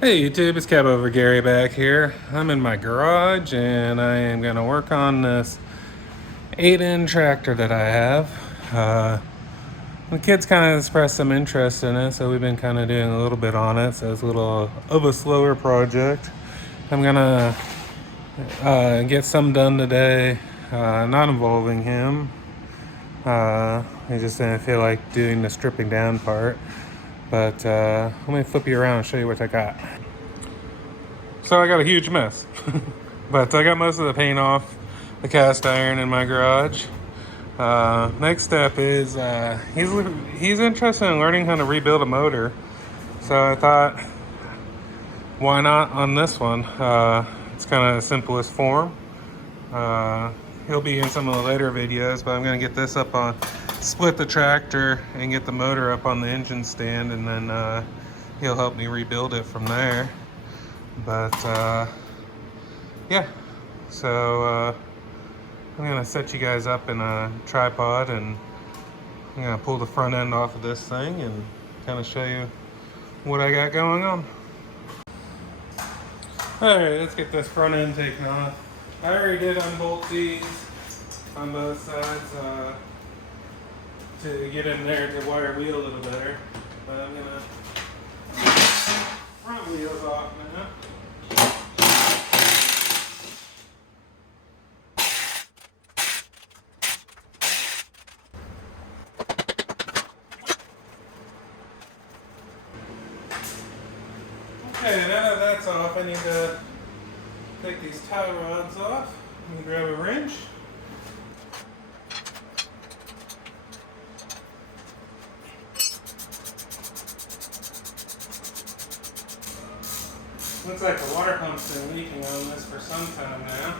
Hey YouTube, it's Cab over Gary back here. I'm in my garage and I am going to work on this 8N tractor that I have. The kids kind of expressed some interest in it, so we've been kind of doing a little bit on it. So it's a little of a slower project. I'm going to get some done today, not involving him. I just didn't feel like doing the stripping down part. But let me flip you around and show you what I got. So I got a huge mess. But I got most of the paint off the cast iron in my garage. Next step is he's interested in learning how to rebuild a motor. So I thought, why not on this one? It's kind of the simplest form. He'll be in some of the later videos, but I'm going to get this up on, split the tractor and get the motor up on the engine stand, and then he'll help me rebuild it from there. But yeah, so I'm gonna set you guys up in a tripod and I'm gonna pull the front end off of this thing and kind of show you what I got going on. Alright, let's get this front end taken off. I already did unbolt these on both sides to get in there to wire wheel a little better. But I'm gonna front wheels off now. Okay, now that that's off, I need to take these tie rods off and grab a wrench. Looks like the water pump's been leaking on this for some time now.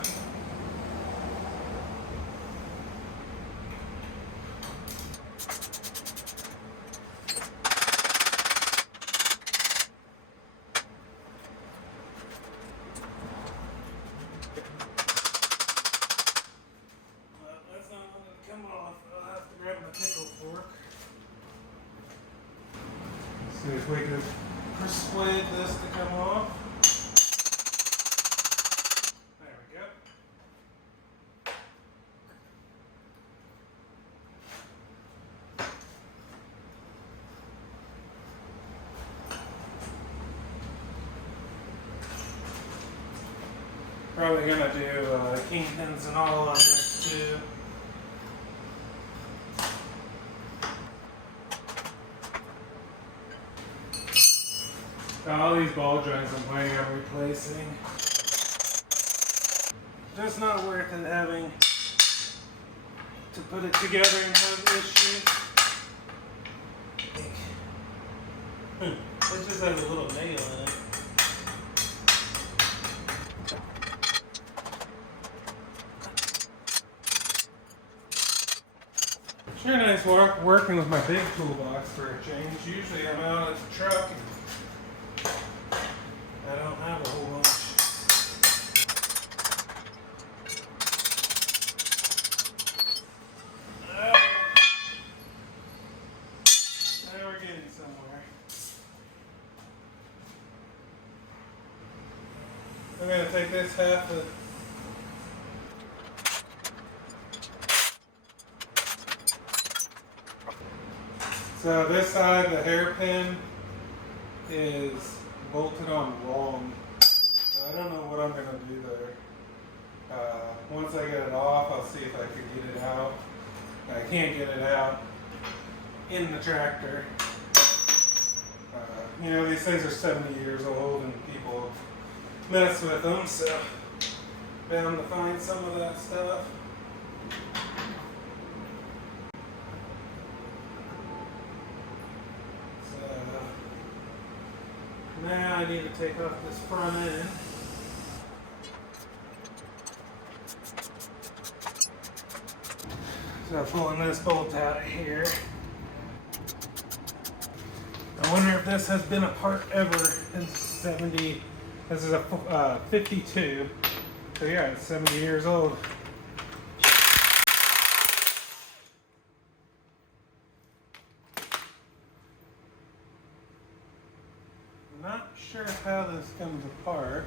That's not going to come off. I'll have to grab my pickle fork. See if we can persuade this to come off. There we go. Probably gonna do kingpins and all on this too. All these ball joints I'm planning on replacing. Just not worth it having to put it together and have issues. It just has a little nail in it. Sure nice working with my big toolbox for a change. Usually I'm out at the truck and I don't have a whole bunch. Now we're getting somewhere. I'm going to take this half of so this side, the hairpin is bolted on wrong. So I don't know what I'm going to do there. Once I get it off, I'll see if I can get it out. I can't get it out in the tractor. You know, these things are 70 years old and people mess with them, so bound to find some of that stuff. Now I need to take off this front end. So I'm pulling this bolt out of here. I wonder if this has been a part ever in 70. This is a 52. So yeah, it's 70 years old. Not sure how this comes apart.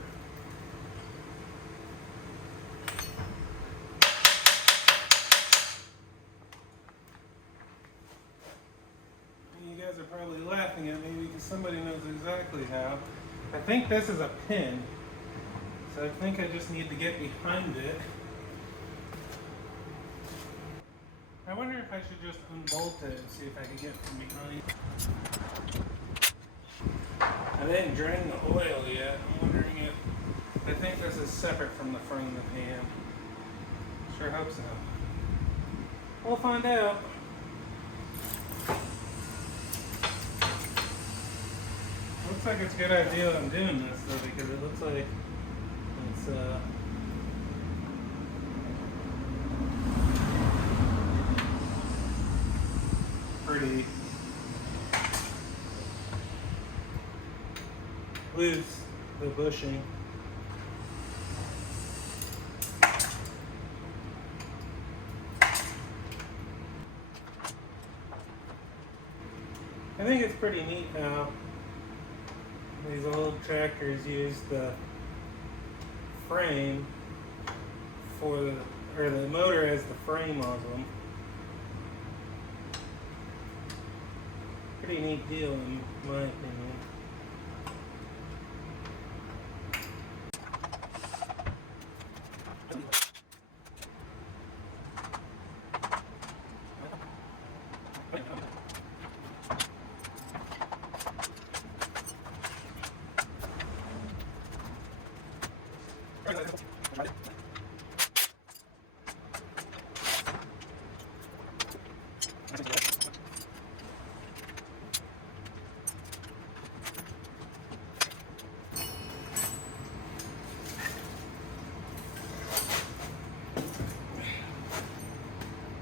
You guys are probably laughing at me because somebody knows exactly how. I think this is a pin, so I think I just need to get behind it. I wonder if I should just unbolt it and see if I can get from behind. I didn't drain the oil yet. I'm wondering if, I think this is separate from the front of the pan. Sure hope so. We'll find out. Looks like it's a good idea I'm doing this though, because it looks like it's pretty loose, the bushing. I think it's pretty neat how these old tractors use the frame for the, or the motor as the frame of them. Pretty neat deal in my opinion.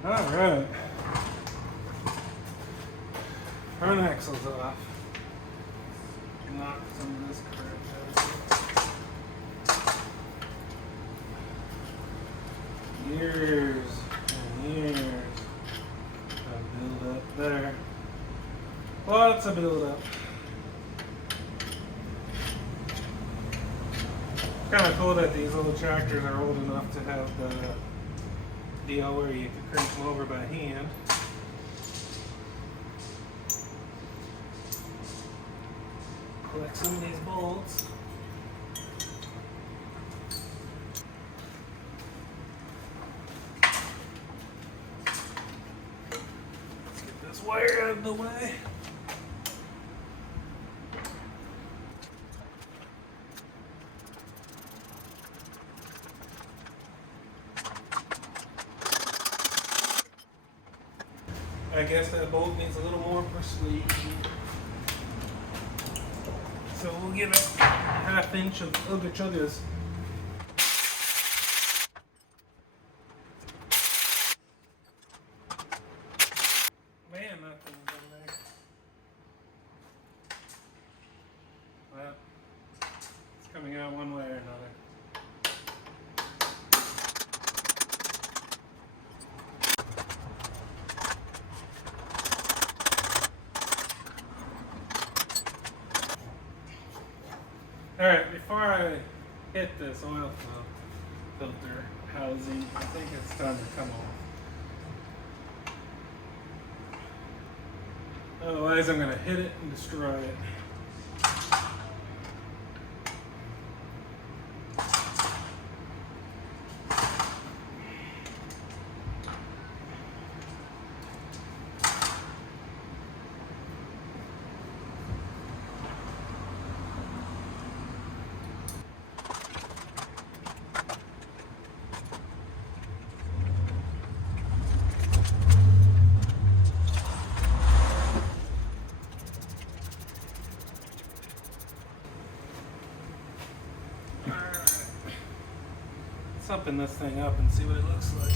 Alright. Front axle's off. Knock some of this crap out. Years and years of build up there. Lots of build up. Kind of cool that these little tractors are old enough to have the deal where you can crank them over by hand. Collect some of these bolts. Let's get this wire out of the way. I guess that bolt needs a little more persuasion. So we'll give it a ½ inch of Ugga Chuggas. Man, nothing's in there. Well, it's coming out one way or another. Alright, before I hit this oil filter housing, I think it's time to come off. Otherwise I'm going to hit it and destroy it. Let's open this thing up and see what it looks like.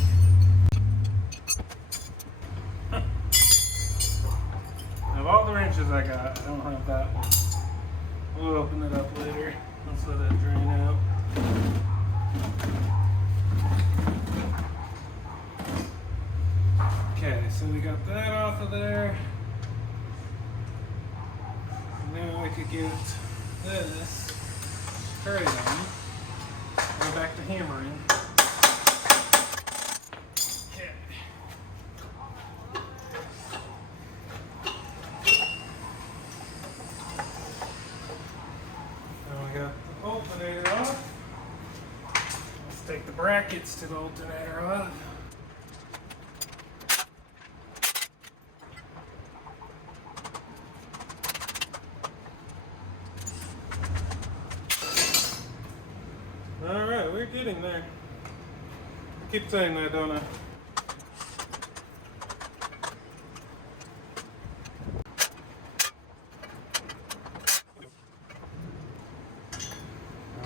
Of all the wrenches I got, I don't have that one. We'll open it up later. Let's let it drain out. Okay, so we got that off of there. Now I could get this straight on. Go back to hammering. Okay. Now we got the alternator off. Let's take the brackets to the alternator off. Alright, we're getting there. I keep saying that, don't I?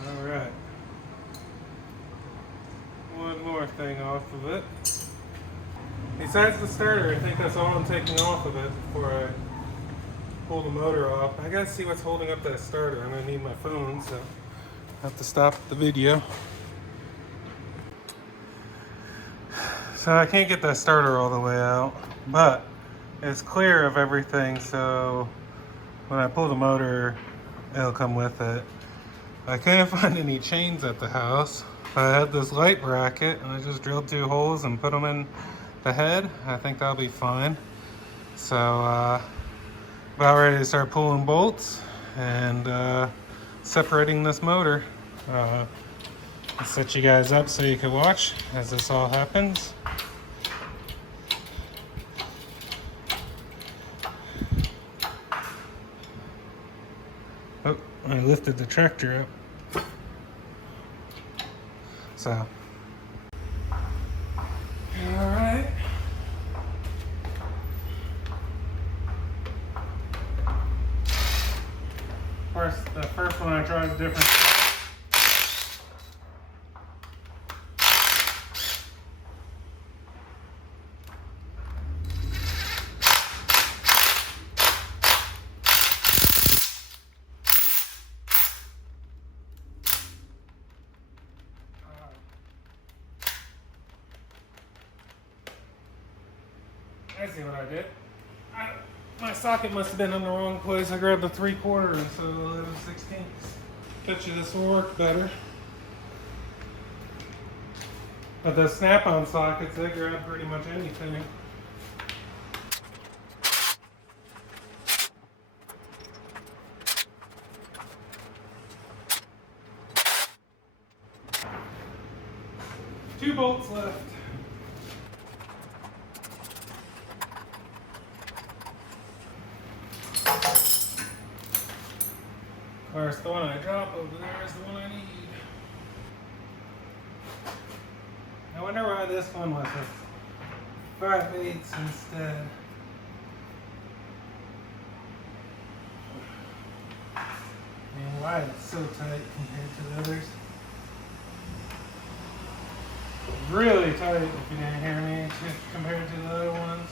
Alright. One more thing off of it. Besides the starter, I think that's all I'm taking off of it before I pull the motor off. I gotta see what's holding up that starter. I'm gonna need my phone, so I have to stop the video. So I can't get that starter all the way out, but it's clear of everything, so when I pull the motor, it'll come with it. I couldn't find any chains at the house. I had this light bracket, and I just drilled 2 holes and put them in the head. I think that'll be fine. So, about ready to start pulling bolts and separating this motor. I'll set you guys up so you can watch as this all happens. Oh, I lifted the tractor up. So. Alright. The first one I tried is different. I see what I did. My socket must have been in the wrong place. I grabbed the 3/4 instead of 11/16. Bet you this will work better. But the snap-on sockets, they grab pretty much anything. Two bolts left. Of course, the one I drop over there is the one I need. I wonder why this one was a 5/8 instead. And why it's so tight compared to the others. Really tight, if you didn't hear me, compared to the other ones.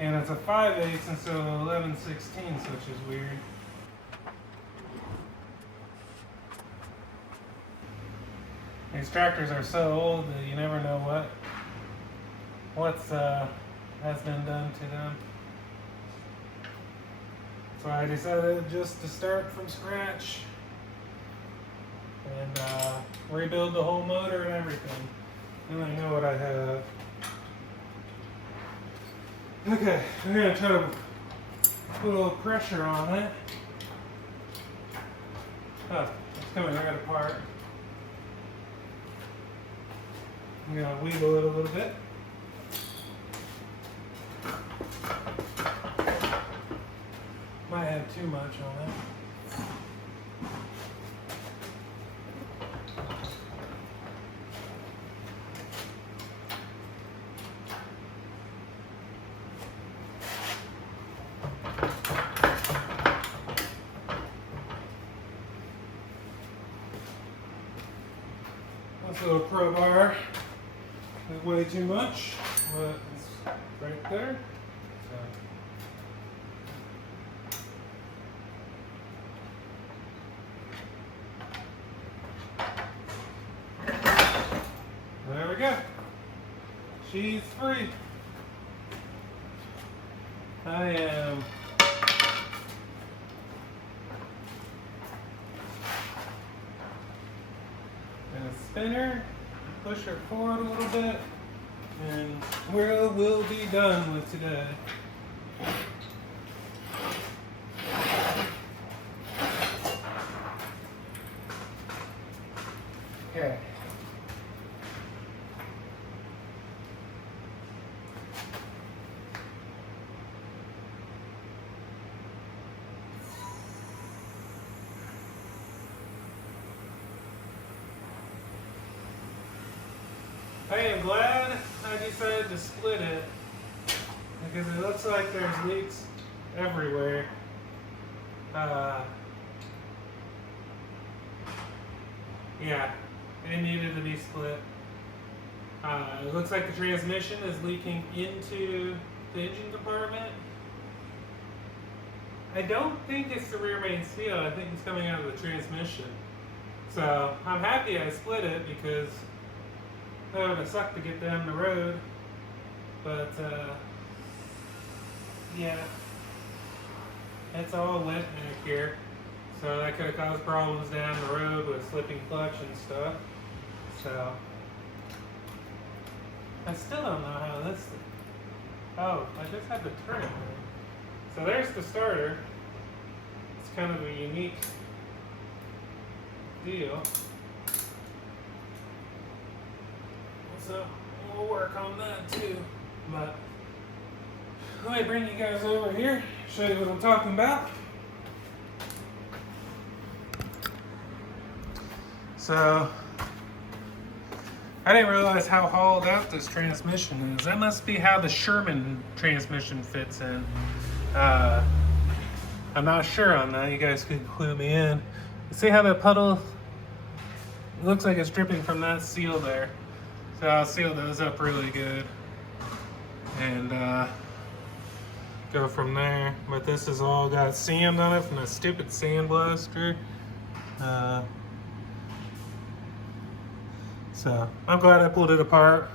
And it's a 5/8 instead of 11/16, which is weird. These tractors are so old that you never know what's has been done to them. So I decided just to start from scratch and rebuild the whole motor and everything. And I know what I have. Okay, I'm gonna try to put a little pressure on it. Oh, it's coming right apart. I'm going to wiggle it a little bit. Might have too much on it. This little crowbar is way too much, but it's right there. So. There we go. She's free. I am spinner, push her forward a little bit, and we'll be done with today. Okay. I am glad I decided to split it because it looks like there's leaks everywhere. Yeah, it needed to be split. It looks like the transmission is leaking into the engine compartment. I don't think it's the rear main seal. I think it's coming out of the transmission. So I'm happy I split it because that would have sucked to get down the road. But yeah, it's all wet back here. So that could have caused problems down the road with slipping clutch and stuff. So I still don't know how this. Oh, I just had to turn it. So there's the starter. It's kind of a unique deal. So we'll work on that too. But let me bring you guys over here, show you what I'm talking about. So I didn't realize how hollowed out this transmission is. That must be how the Sherman transmission fits in. I'm not sure on that. You guys could clue me in. See how that puddle looks like it's dripping from that seal there. So I'll seal those up really good and go from there. But this has all got sand on it from the stupid sandblaster. So I'm glad I pulled it apart.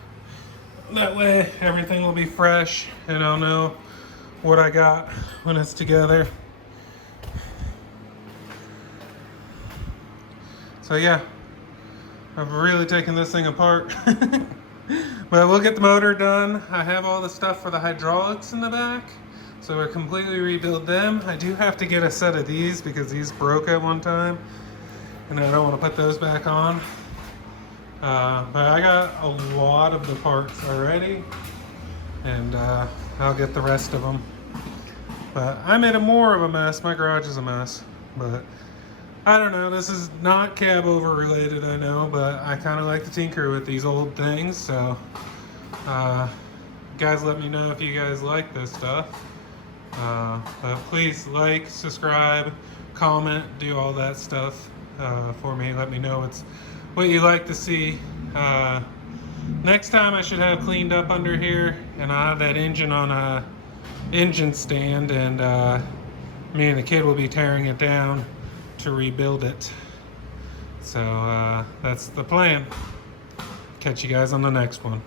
That way everything will be fresh and I'll know what I got when it's together. So yeah, I've really taken this thing apart. But we'll get the motor done. I have all the stuff for the hydraulics in the back, so we'll completely rebuild them. I do have to get a set of these because these broke at one time and I don't want to put those back on. But I got a lot of the parts already and I'll get the rest of them. But I made more of a mess. My garage is a mess, but I don't know, this is not cab over related, I know, but I kind of like to tinker with these old things, so guys let me know if you guys like this stuff. But please like, subscribe, comment, do all that stuff for me. Let me know what you like to see. Next time I should have cleaned up under here, and I have that engine on a engine stand, and me and the kid will be tearing it down to rebuild it. So that's the plan. Catch you guys on the next one.